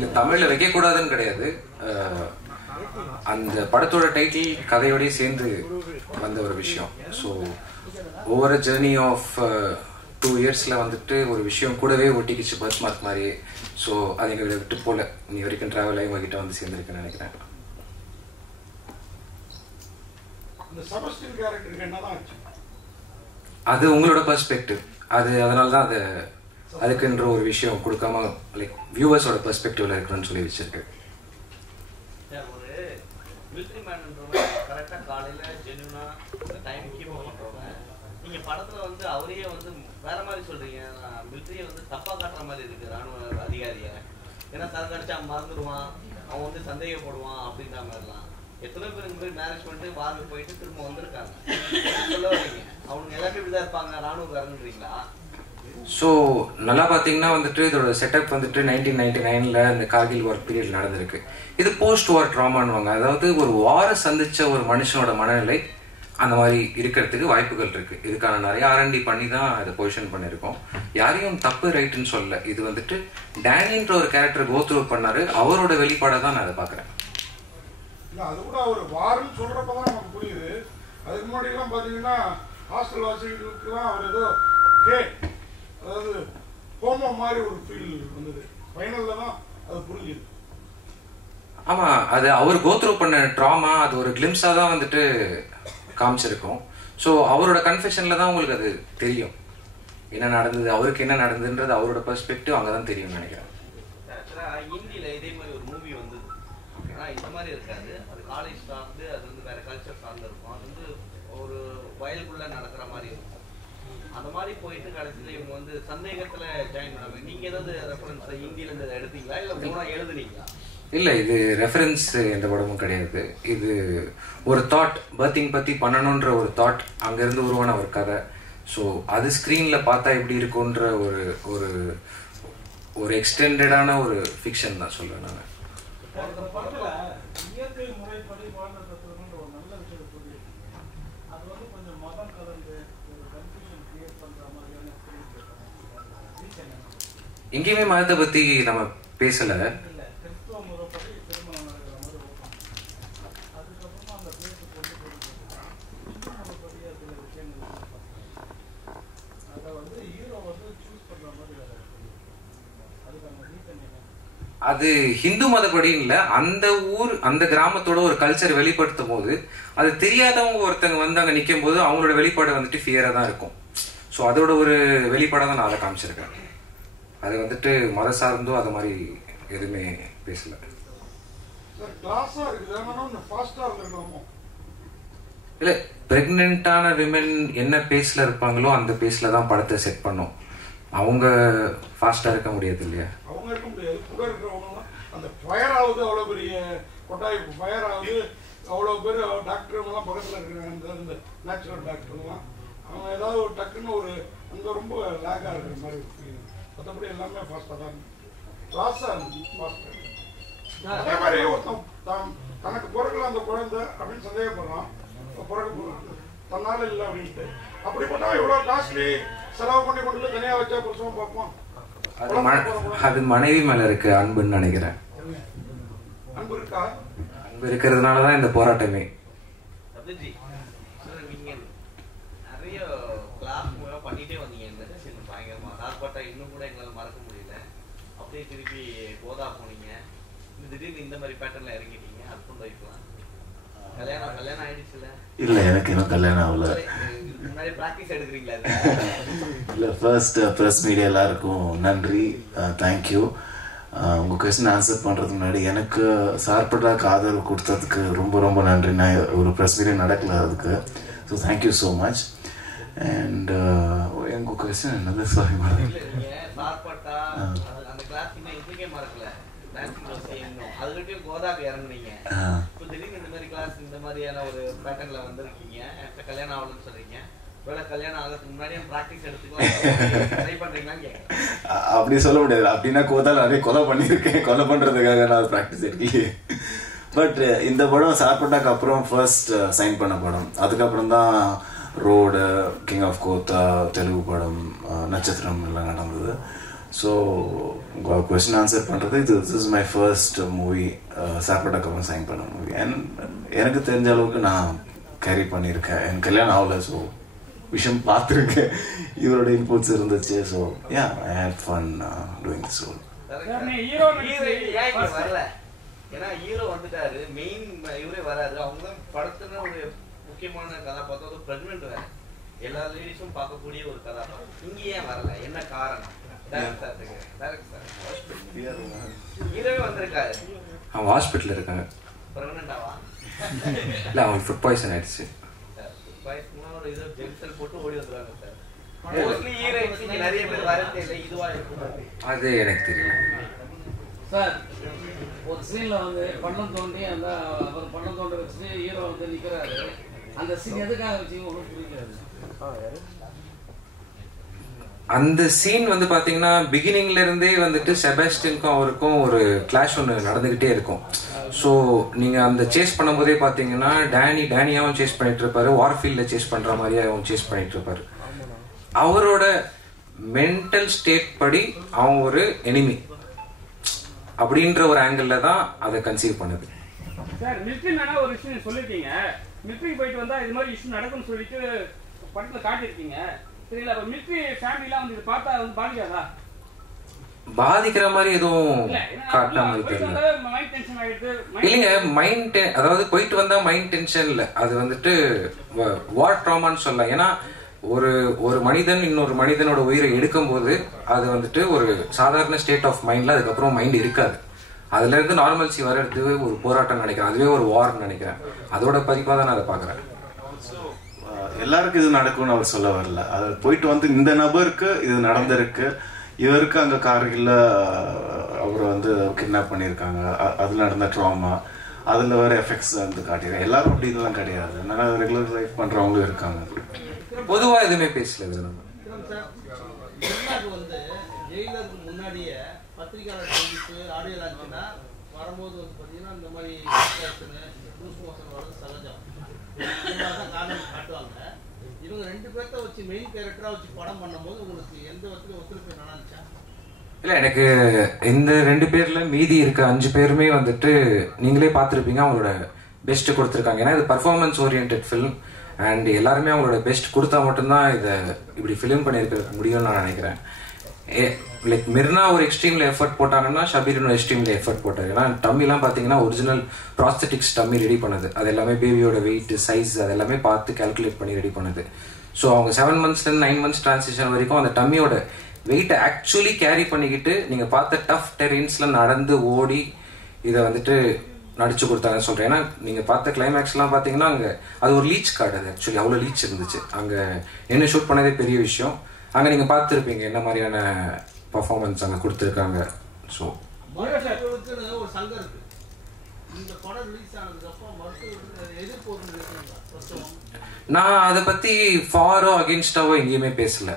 இல்லை தமிழில் வைக்கக்கூடாதுன்னு கிடையாது. அந்த படத்தோட டைட்டில் கதையோடய சேர்ந்து வந்த ஒரு விஷயம். So over a journey of 2 இயர்ஸில் வந்துட்டு ஒரு விஷயம் கூடவே ஒட்டிக்கிச்சு பர்த் மார்க் மாதிரியே. ஸோ அது எங்களை விட்டு போல நீ வரைக்கும் ட்ராவல் ஆகி உங்ககிட்ட வந்து சேர்ந்துருக்குன்னு நினைக்கிறேன். அது உங்களோட பெர்ஸ்பெக்டிவ். அதனால தான் அதுக்குன்ற ஒரு விஷயம் கொடுக்காம லைக் வியூவர்ஸோட பெர்ஸ்பெக்டிவ்ல இருக்கணும்னு சொல்லி வச்சிருக்கு. ஒரு மிலிட்டரி மேன்ன்றவங்க கரெக்டாக காலையில் ஜென்யூனாக டைம் கீப் பண்ணுறவங்க, நீங்கள் படத்தில் வந்து அவரையே வந்து வேற மாதிரி சொல்கிறீங்க. மிலிட்டரியை வந்து தப்பாக காட்டுற மாதிரி இருக்குது ராணுவ அதிகாரியை. ஏன்னா சரக்கடிச்சா மறந்துடுவான், அவன் வந்து சந்தேகப்படுவான் அப்படின்ற மாதிரிலாம். எத்தனை பேர் இந்த மாதிரி மேரேஜ் பண்ணிட்டு வாருக்கு போயிட்டு திரும்ப வந்திருக்காங்க. சொல்ல வரீங்க அவங்க எல்லாமே இப்படிதான் இருப்பாங்க ராணுவக்காரன்றீங்களா? ஸோ நல்லா பார்த்தீங்கன்னா வந்துட்டு இதோட செட்டப் வந்துட்டு 1999 இந்த கார்கில் வார் பீரியட் நடந்திருக்கு. இது போஸ்ட் வார் ட்ராமான்னுவாங்க. அதாவது ஒரு வாரை சந்திச்ச ஒரு மனுஷனோட மனநிலை அந்த மாதிரி இருக்கிறதுக்கு வாய்ப்புகள் இருக்கு. இதுக்கான நிறைய R&D பண்ணி தான் இதை பொசிஷன் பண்ணியிருக்கோம். யாரையும் தப்பு ரைட்டுன்னு சொல்லல. இது வந்துட்டு டேனின்ற ஒரு கேரக்டர் கோத்ரூ பண்ணாரு, அவரோட வெளிப்பாடை தான் நான் அதை பார்க்குறேன். அது கூட ஒரு வார்னு சொல்றப்பதான் நமக்கு புரியுது. அதுக்கு முன்னாடி எல்லாம் பாத்தீங்கன்னா ஹாஸ்டல் வாசிகளுக்கு தான் அவர் ஏதோ அதாவது ஹோமோ மாதிரி ஒரு ஃபீல் வந்தது. ஃபைனல்ல தான் அது புரிஞ்சுது. ஆமா, அது அவர் கோத்ரூ பண்ண ட்ராமா அது ஒரு கிளிம்ஸா தான் வந்துட்டு காமிச்சிருக்கோம். ஸோ அவரோட கன்ஃபெஷன்ல தான் உங்களுக்கு அது தெரியும் என்ன நடந்தது, அவருக்கு என்ன நடந்ததுன்றது அவரோட பெர்ஸ்பெக்டிவ் அங்கதான் தெரியும் நினைக்கிறேன். ஹிந்தியில இதே மாதிரி ஒரு மூவி வந்தது. ஆனா இந்த மாதிரி இருக்காது. அது காலேஜ் சார்ந்து, அது வந்து வேற கல்ச்சர் சார்ந்து இருக்கும். அது வந்து ஒரு வயலுக்குள்ள நடக்கிற மாதிரி இருக்கும். அந்த மாதிரி போயிட்டு கடைசியில் இவங்க வந்து சந்தேகத்துல ஜாயின் பண்ணாங்க. நீங்க ஏதாவது ரெஃபரன்ஸ் ஹிந்தியில இருந்து எடுத்தீங்களா இல்ல மூணா எழுதுனீங்களா? இல்லை, இது ரெஃபரன்ஸ் எந்த படமும் கிடையாது. இது ஒரு தாட், பர்த்திங் பற்றி பண்ணணுன்ற ஒரு தாட் அங்கேருந்து உருவான ஒரு கதை. ஸோ அது ஸ்க்ரீனில் பார்த்தா எப்படி இருக்குன்ற ஒரு ஒரு ஒரு எக்ஸ்டெண்டடான ஒரு ஃபிக்ஷன் தான் சொல்லுவேன் நான். எங்கேயுமே மதத்தை பற்றி நம்ம பேசலை. அது ஹிந்து மதப்படி இல்லை, அந்த ஊர் அந்த கிராமத்தோட ஒரு கல்ச்சர் வெளிப்படுத்தும் போது அது தெரியாதவங்க ஒருத்தங்க வந்து அங்கே நிற்கும் போது அவங்களோட வெளிப்பாடு வந்துட்டு ஃபியராக தான் இருக்கும். ஸோ அதோட ஒரு வெளிப்பாடாக தான் நான் அதை காமிச்சிருக்கேன். அது வந்துட்டு மத சார்ந்தோ அது மாதிரி எதுவுமே பேசல. இல்லை, பிரெக்னென்ட்டான விமென் என்ன பேஸ்ல இருப்பாங்களோ அந்த பேஸ்ல தான் படத்தை செட் பண்ணோம். அவங்க ஃபாஸ்டா இருக்க முடியாது இல்லையா? அவங்க இருக்க முடியாது. கூட இருக்கிறவங்க அந்த ஃபயர் ஆகுது, அவ்வளோ பெரிய கொட்டாய் ஃபயர் ஆகுது, அவ்வளோ பேர் டாக்டர்லாம் பக்கத்தில் இருக்கிறாங்க. இந்த நேச்சுரல் டாக்டர்லாம் அவங்க ஏதாவது ஒரு டக்குன்னு ஒரு அங்கே ரொம்ப லேக்காக இருக்கிற மாதிரி ஒரு ஃபீலிங். மற்றபடி எல்லாமே ஃபாஸ்ட்டாக தான் லாஸாக இருந்துச்சு. ஃபாஸ்ட்டாக அதே மாதிரி ஒருத்தன் தனக்கு பிறகுல அந்த குழந்தை அப்படின்னு சந்தேகப்படுறான். பிறகு போகிறான் தன்னால இல்லை அப்படின்ட்டு. அப்படி பண்ணா எவ்வளோ காஸ்ட்லி செலவு பண்ணி கொண்டு போய் தனியாக வச்சா பிரச்சனை பார்ப்போம். அது மனைவி மேல இருக்கு அன்புன்னு நினைக்கிறேன். அன்பு இருக்கா? அன்பு இருக்கிறதுனாலதான் இந்த போராட்டமே. நிறைய கிளாஸ் மூலம் பண்ணிட்டே வந்தீங்க. பயங்கரமா சார்பட்டா இன்னும் கூட எங்களால் மறக்க முடியல. அப்படியே திருப்பி போதா போனீங்க. திடீர்னு இந்த மாதிரி பேட்டர்ல இறங்கிட்டீங்க. ஹஸ்பண்ட் ஒய்ஃப்லாம் கல்யாணம் ஆயிடுச்சுல? இல்ல, எனக்கு இன்னும் கல்யாணம் ஆகல. முன்னாடி பிராக்டிஸ் எடுக்கிறீங்களா? இல்ல, ஃபர்ஸ்ட் பிரஸ் மீடியா எல்லாருக்கும் நன்றி, தேங்க்யூ. உங்க கொஸ்டின் ஆன்சர் பண்றதுக்கு முன்னாடி எனக்கு சார்பட்டாக்கு ஆதரவு கொடுத்ததுக்கு ரொம்ப ரொம்ப நன்றி. நான் ஒரு பிரஸ் மீடியா நடக்கல அதுக்கு. So thank you so much. And உங்க கொஸ்டின் என்னது? Sorry madam. சார்பட்டா அந்த கிளாஸ் இன்னைக்கே மறக்கல. அதுக்கிட்டையும் கோதாக்கு இறங்குனீங்க. இப்போ திடீர்னு இந்த மாதிரி கிளாஸ் இந்த மாதிரியான ஒரு பேட்டர்ன்ல வந்திருக்கீங்க. எனக்கு கல்யாணம் ஆகலன்னு சொல்றீங்க. வேலை கல்யாணம் ஆகிறதுக்கு முன்னாடியே ப்ராக்டிஸ் எடுத்துக்கலாம் ட்ரை பண்றீங்களான்னு கேட்குறேன். அப்படி சொல்ல முடியாது. அப்படின்னா கோதால நிறைய கொலை பண்ணியிருக்கேன். கொலை பண்றதுக்காக நான் ப்ராக்டிஸ் எடுக்கலையே. பட் இந்த படம் சார்பட்டாக்கு அப்புறம் ஃபர்ஸ்ட் சைன் பண்ண படம். அதுக்கப்புறம் தான் road, king of Kotha, Telugu படம், நட்சத்திரம் எல்லாம் நடந்தது. ஸோ உங்கள் கொஸ்டின் ஆன்சர் பண்ணுறது this is my first movie சார்பட்டாக்கு அப்புறம் சைன் பண்ண மூவி. அண்ட் எனக்கு தெரிஞ்ச அளவுக்கு நான் கேரி பண்ணியிருக்கேன். எனக்கு கல்யாணம் ஆகலை, ஸோ விஷயம் பார்த்துருக்கேன், இவரோட இன்புட்ஸ் இருந்துச்சு. So yeah, I had fun doing this role. வரல ஏன்னா ஹீரோ வந்துட்டாரு, மெயின் இவரே வராது. அவங்க தான் படத்துல ஒரு முக்கியமான கதாபாத்திரம், ஒரு பிரெக்னென்ட் வேற, எல்லா லேடிஸும் பார்க்கக்கூடிய ஒரு கதாபாத்திரம். இங்க ஏன் வரல, என்ன காரணம்? ஹீரோவே வந்திருக்காரு, அவங்க ஹாஸ்பிட்டல் இருக்காங்க. பிரெக்னென்டாவா? இல்லை, அவங்களுக்கு ஃபுட் பாய்சன் ஆயிடுச்சு. ஏதோ ஜென்சல் போட்டு ஓடி வந்துருவாங்க சார். மோஸ்ட்லி ஹீரோயின்ஸ் இங்க நிறைய பேர் வரதே இல்லை, இதுவா இருக்கும் அது எனக்கு தெரியல சார். ஒரு சீன்ல வந்து பள்ளம் தோண்டி அந்த அவர் பள்ளம் தோண்ட வச்சு ஹீரோ வந்து நிக்கிறாரு. அந்த சீன் எதுக்காக வச்சு உங்களுக்கு பிடிக்காது? அந்த சீன் வந்து பாத்தீங்கன்னா பிகினிங்ல இருந்தே வந்துட்டு செபாஸ்டியனுக்கும் அவருக்கும் ஒரு கிளாஷ் ஒன்று நடந்துகிட்டே இருக்கும். ஸோ நீங்க அந்த சேஸ் பண்ணும்போதே பாத்தீங்கன்னா டேனியாவும் சேஸ் பண்ணிட்டு இருப்பாரு, வார்ஃபீல்ட்ல சேஸ் பண்ற மாதிரியே அவன் சேஸ் பண்ணிட்டு இருப்பாரு. அவரோட மென்டல் ஸ்டேட் படி அவன் ஒரு எனிமி அப்படின்ற ஒரு ஆங்கிள் தான் அதை கன்சீவ் பண்ணுது. சார், மிலிட்டரி மேனா ஒரு விஷயம் சொல்லிருக்கீங்க, மிலிட்டரி போயிட்டு வந்தா இது மாதிரி இஷ்யூ நடக்கும்னு சொல்லிட்டு படத்துல காட்டியிருக்கீங்க. தெரியல, அப்ப மிலிட்டரி ஃபேமிலிலாம் வந்து இது பார்த்தா வந்து பாதிக்காதா? பாதிக்கிற மாதிரி எதுவும் காட்டின மாதிரி தெரியல. இல்லைங்க, மைண்ட் அதாவது போயிட்டு வந்தா மைண்ட் டென்ஷன் இல்லை, அது வந்துட்டு வார் ட்ராமான்னு சொல்லலாம். ஏன்னா ஒரு மனிதன் இன்னொரு மனிதனோட உயிரை எடுக்கும் போது அது வந்துட்டு ஒரு சாதாரண ஸ்டேட் ஆஃப் மைண்ட்ல அதுக்கப்புறம் மைண்ட் இருக்காது. அதுல இருந்து நார்மல்சி வர்றது ஒரு போராட்டம் நினைக்கிறேன், அதுவே ஒரு வார்ன்னு நினைக்கிறேன். அதோட பதிப்பா தான் நான் அதை பாக்குறேன். எல்லாருக்கும் இது நடக்கும்னு அவர் சொல்ல வரல. அது போயிட்டு வந்து இந்த நபருக்கு இது நடந்திருக்கு, இவருக்கு அங்க கார்கில்ல அவரை வந்து கிட்னாப் பண்ணியிருக்காங்க, அதுல நடந்த ட்ராமா, அதுல வேற எஃபெக்ட்ஸ் வந்து காட்டிடுறேன். எல்லாரும் அப்படி இதெல்லாம் கிடையாது, அதனால ரெகுலர் லைஃப் பண்றவங்களும் இருக்காங்க. பொதுவா எதுவுமே பேசல. வந்து ஜெயிலருக்கு முன்னாடியே பத்திரிகையாளர் சந்திப்பு ஆடியோ லான்ச்னா வரும்போது வந்து பார்த்தீங்கன்னா இந்த மாதிரி லூஸ் மோஷன் வர்றது சகஜம், காரணம் காட்டுவாங்க. இவங்க 2 பேர்த்த வச்சு மெயின் கேரக்டரா வச்சு படம் பண்ணும்போது உங்களுக்கு எந்த விதத்துல ஒத்துழைப்பு நல்லா இருந்துச்சா? இல்ல, எனக்கு இந்த 2 பேர்ல மீதி இருக்க 5 பேருமே வந்துட்டு நீங்களே பார்த்துருப்பீங்க, அவங்களோட பெஸ்ட் கொடுத்துருக்காங்க. ஏன்னா இது பர்ஃபார்மன்ஸ் ஓரியன்ட் ஃபிலிம் அண்ட் எல்லாருமே அவங்களோட பெஸ்ட் கொடுத்தா மட்டும்தான் இதை இப்படி ஃபிலிம் பண்ணியிருக்க முடியும்னு நான் நினைக்கிறேன். லைக் மிர்னா ஒரு எக்ஸ்ட்ரீம்ல எஃபர்ட் போட்டாங்கன்னா ஷபீர் இன்னொரு எக்ஸ்ட்ரீம்ல எஃபர்ட் போட்டார். ஏன்னா டம்மிலாம் பார்த்தீங்கன்னா ஒரிஜினல் ப்ராஸ்தட்டிக்ஸ் டம்மி ரெடி பண்ணது, அது எல்லாமே பேபியோட வெயிட் சைஸ் அது எல்லாமே பார்த்து கால்குலேட் பண்ணி ரெடி பண்ணது. ஸோ அவங்க 7 monthsலேருந்து 9 months டிரான்சிஷன் வரைக்கும் அந்த டம்மியோட வெயிட்டை ஆக்சுவலி கேரி பண்ணிக்கிட்டு நீங்க பார்த்த டஃப் டெரெயின்ஸ்ல நடந்து ஓடி இதை வந்துட்டு நடிச்சு கொடுத்தாங்கன்னு சொல்றேன். ஏன்னா நீங்க பார்த்த கிளைமேக்ஸ் எல்லாம் பாத்தீங்கன்னா அங்க அது ஒரு லீச் கார்டு, அது ஆக்சுவலி அவ்வளவு லீச் இருந்துச்சு. அங்க என்ன ஷூட் பண்ணதே பெரிய விஷயம். அங்க நீங்க பார்த்துருப்பீங்க என்ன மாதிரியான பர்ஃபார்மன்ஸ் அங்க கொடுத்துருக்காங்க. ஸோ ஒரு சங்கம் இருக்கு, இந்த படம் ரிலீஸ் ஆனதுக்கு அப்புறம் எதிர்ப்பு நான் அதை பத்தி ஃபாரோ அகென்ஸ்டாவோ எங்கேயுமே பேசல.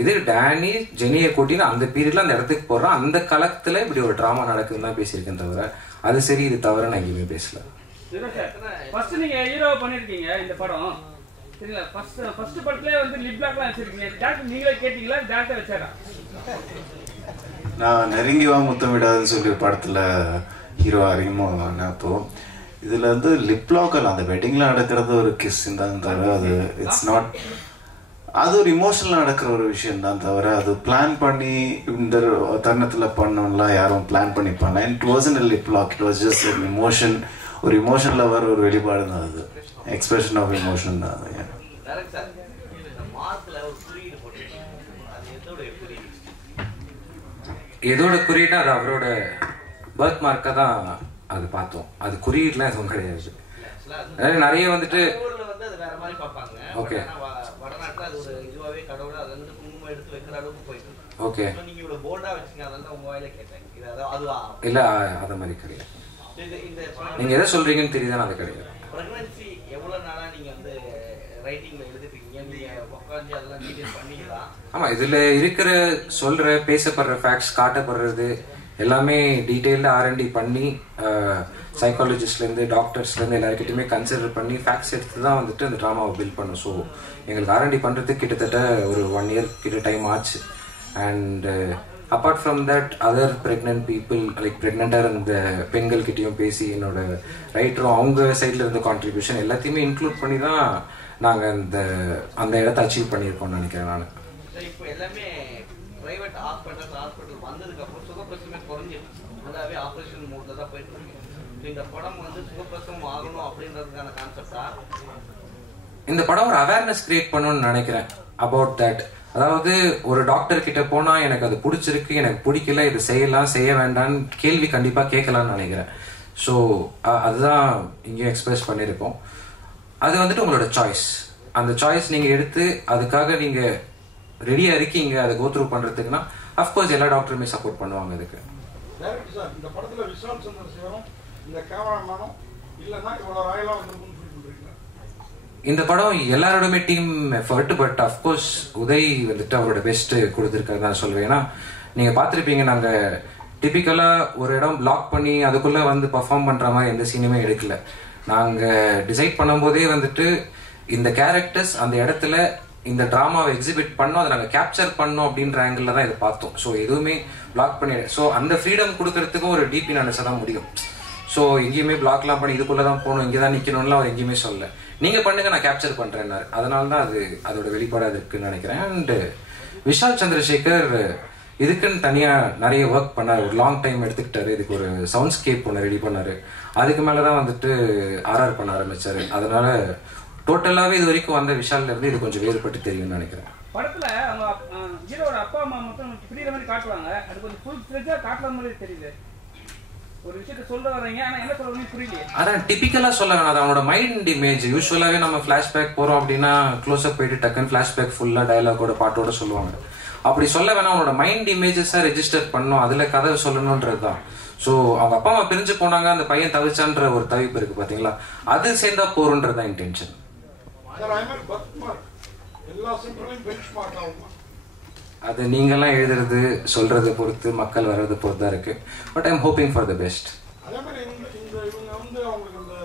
இது டேனி ஜெனியை கூட்டின்னு அந்த பீரியட்ல அந்த இடத்துக்கு போடுறான், அந்த களத்துல இப்படி ஒரு டிராமா நடக்குதுன்னு தான் பேசியிருக்கேன் தவிர அது சரி இது தவிர நான் எங்கேயுமே பேசல. ஃபர்ஸ்ட் நீங்க ஹீரோ பண்ணிருக்கீங்க இந்த படம், தெரியல. ஃபர்ஸ்ட் படத்துலயே வந்து லிப் லாக்லாம் வச்சிருக்கீங்க, டாக்டர் நீங்களே கேட்டீங்களா டாக்டர் வச்சாரா? நான் நெருங்கி வா முத்தமிடாதுன்னு சொல்லி படத்துல ஹீரோ அறிமுகம். அப்போ இதுல வந்து லிப் லாக்கல் அந்த வெட்டிங்ல நடக்கிறது ஒரு கிஸ் தான் தவிர அது இட்ஸ் நாட், அது ஒரு இமோஷனல் நடக்கிற ஒரு விஷயம் தான் தவிர அது பிளான் பண்ணி இந்த தருணத்துல பண்ணோம்லாம் யாரும் பிளான் பண்ணிப்பாங்க. It wasn't a lip lock, it was just an emotion, ஒரு இமோஷன்ல வர ஒரு வெளிப்பாடு தான் அது, எக்ஸ்பிரஷன் ஆஃப் இமோஷன் தான் அது. எதோட குறியீடு அது அவரோட பர்த் மார்க்கா தான் அது பார்த்தோம், அது குறியீடுலாம் எதுவும் கிடையாது. நிறைய வந்துட்டு ஓகே ஓகே இல்ல அத மாதிரி கிடையாது. நீங்க எதை சொல்றீங்கன்னு தெரியுதா? அது கிடையாது. ஆமா, இதுல இருக்கிற சொல்ற பேசப்படுற ஃபேக்ட்ஸ் காட்டப்படுறது எல்லாமே டீடைல்டா R&D பண்ணி சைக்காலஜிஸ்ட்ல இருந்து டாக்டர்ஸ்ல இருந்து எல்லாருக்கிட்டையுமே கன்சிடர் பண்ணி ஃபேக்ட்ஸ் எடுத்து தான் வந்துட்டு அந்த ட்ராமாவை பில்ட் பண்ணும். ஸோ எங்களுக்கு R&D பண்றதுக்கு கிட்டத்தட்ட ஒரு 1 year கிட்ட டைம் ஆச்சு. And apart from that other pregnant people like ப்ரெக்னெண்ட்டாக இருந்த பெண்கள்கிட்டையும் பேசி என்னோட ரைட்டரும் அவங்க சைடில் இருந்த கான்ட்ரிபியூஷன் எல்லாத்தையுமே இன்க்ளூட் பண்ணி தான் நாங்கள் அந்த இடத்த அச்சீவ் பண்ணியிருக்கோம்னு நினைக்கிறேன் நான். இப்போ எல்லாமே பிரைவேட் ஹாஸ்பிட்டல் வந்ததுக்கப்புறம் சுகப்பிரசவமே குறைஞ்சிருக்கு, நல்லாவே ஆப்ரேஷன் மோட்ல தான் போயிட்டு இருக்கு. இந்த படம் வந்து சுகப்பிரசவம் ஆகணும் அப்படின்றதுக்கான கான்செப்டா? இந்த படம் ஒரு அவேர்னஸ் கிரியேட் பண்ணணும்னு நினைக்கிறேன் அபவுட் தட். அதாவது ஒரு டாக்டர் கிட்ட போனா எனக்கு அது பிடிச்சிருக்கு, எனக்கு பிடிக்கல, இது செய்யலாம் செய்ய வேண்டாம்னு கேள்வி கண்டிப்பா கேட்கலாம்னு நினைக்கிறேன். ஸோ அதுதான் இங்கே எக்ஸ்பிரஸ் பண்ணியிருக்கோம். அது வந்துட்டு உங்களோட சாய்ஸ். அந்த சாய்ஸ் நீங்க எடுத்து அதுக்காக நீங்க ரெடியா இருக்கீங்க அதை கோ த்ரூ பண்றதுக்குன்னா அஃப்கோர்ஸ் எல்லா டாக்டருமே சப்போர்ட் பண்ணுவாங்க அதுக்கு. டைரக்டர் சார், இந்த படத்துல விஷால் சந்திரசேகரும் இந்த கேமராமேனும் இல்லைன்னா இவ்வளோ ராயலாக வந்திருக்குன்னு ஃபீல் பண்றீங்களா? இந்த படம் எல்லாரோடமே team effort. But of course Uday வந்துட்டு அவரோட பெஸ்ட் கொடுத்துருக்காரு தான் சொல்லுவேன். ஏன்னா நீங்க பார்த்துருப்பீங்க, நாங்க டிபிக்கலா ஒரு இடம் பிளாக் பண்ணி அதுக்குள்ள வந்து பர்ஃபார்ம் பண்ற மாதிரி எந்த சீனுமே எடுக்கல. நாங்க டிசைட் பண்ணும்போதே வந்துட்டு இந்த கேரக்டர்ஸ் அந்த இடத்துல இந்த டிராமாவை எக்ஸிபிட் பண்ணோம், அதை நாங்கள் கேப்சர் பண்ணோம் அப்படின்ற ஆங்கிள் தான் இதை பார்த்தோம். ஸோ எதுவுமே பிளாக் பண்ணி, ஸோ அந்த ஃப்ரீடம் கொடுக்கறதுக்கும் ஒரு டிபி நினைச்சா தான் முடியும். ஸோ எங்கேயுமே பிளாக்லாம் பண்ணி இதுக்குள்ளே தான் போகணும், இங்கே தான் நிற்கணும்லாம் அவர் எங்கேயுமே சொல்ல. நீங்கள் பண்ணுங்க, நான் கேப்சர் பண்ணுறேன்னாரு. அதனால தான் அது அதோட வெளிப்பாடாக இருக்குன்னு நினைக்கிறேன். அண்டு விஷால் சந்திரசேகர் இதுக்குன்னு தனியாக நிறைய ஒர்க் பண்ணார், ஒரு லாங் டைம் எடுத்துக்கிட்டாரு. இதுக்கு ஒரு சவுண்ட் ஸ்கேப் ஒன்று ரெடி பண்ணார். அதுக்கு மேலே தான் வந்துட்டு ஆர்ஆர் பண்ண ஆரம்பிச்சாரு. அதனால டோட்டலாகவே இது வரைக்கும் வந்த விஷால்ல இருந்து இது கொஞ்சம் வேறுபட்டு தெரியும்னு நினைக்கிறேன். படத்துல அவங்க ஹீரோட அப்பா அம்மா மட்டும் பிரியிற மாதிரி காட்டுவாங்க, அது கொஞ்சம் ஃபுல் ஃப்ளெஜ்ஜா காட்டுற மாதிரி தெரியுது. ஒரு விஷயத்த சொல்ல வர்றீங்க, ஆனா என்ன சொல்றீங்க புரியலையே. அதான் டிபிக்கலா சொல்ல வேணாம், அது அவனோட மைண்ட் இமேஜ். யூஸ்வலாவே நம்ம ஃபிளாஷ்பேக் போறோம் அப்படின்னா க்ளோஸ்அப் போயிட்டு டக்குன்னு ஃபிளாஷ்பேக் ஃபுல்லா டயலாகோட பாட்டோட சொல்லுவாங்க. அப்படி சொல்ல வேணாம், அவனோட மைண்ட் இமேஜஸா ரெஜிஸ்டர் பண்ணும், அதுல கதை சொல்லணும்ன்றதுதான். ஸோ அவங்க அப்பா அம்மா பிரிஞ்சு போனாங்க, அந்த பையன் தவிச்சான்ற ஒரு தவிப்பு இருக்கு பாத்தீங்களா, அது சேர்ந்தா போறன்றதான் இன்டென்ஷன். அது நீங்கெல்லாம் எழுதுறது சொல்றதை பொறுத்து மக்கள் வர்றதை பொறுத்து தான் இருக்கு. But I'm hoping for the best. அதே மாதிரி இவங்க வந்து அவங்களுக்கு இந்த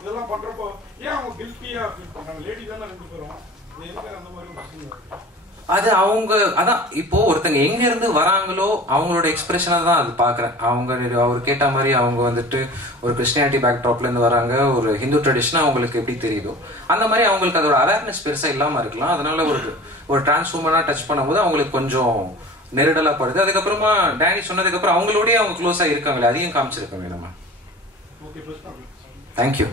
இதெல்லாம் பண்றப்போ ஏன் அவங்க கில்ட்டியா ஃபீல் பண்றாங்க? லேடி தானே ரெண்டு பேரும், அந்த மாதிரி பிரச்சனை. அது அவங்க அதான் இப்போ ஒருத்தங்க எங்க இருந்து வராங்களோ அவங்களோட எக்ஸ்பிரஷனை தான் அது பாக்குறேன். அவர் கேட்ட மாதிரி அவங்க வந்துட்டு ஒரு கிறிஸ்டியானிட்டி பேக்ட்ராப்ல இருந்து வராங்க, ஒரு ஹிந்து ட்ரெடிஷன் அவங்களுக்கு எப்படி தெரியுதோ அந்த மாதிரி அவங்களுக்கு அதோட அவேர்னஸ் பெருசா இல்லாம இருக்கலாம். அதனால ஒரு டிரான்ஸ்ஃபார்மரா டச் பண்ணும்போது அவங்களுக்கு கொஞ்சம் நெருடலா படுது. அதுக்கப்புறமா டேனி சொன்னதுக்கு அப்புறம் அவங்களோடய அவங்க க்ளோஸா இருக்காங்களே, அதையும் காமிச்சிருக்கோம் நம்ம. தேங்க்யூ.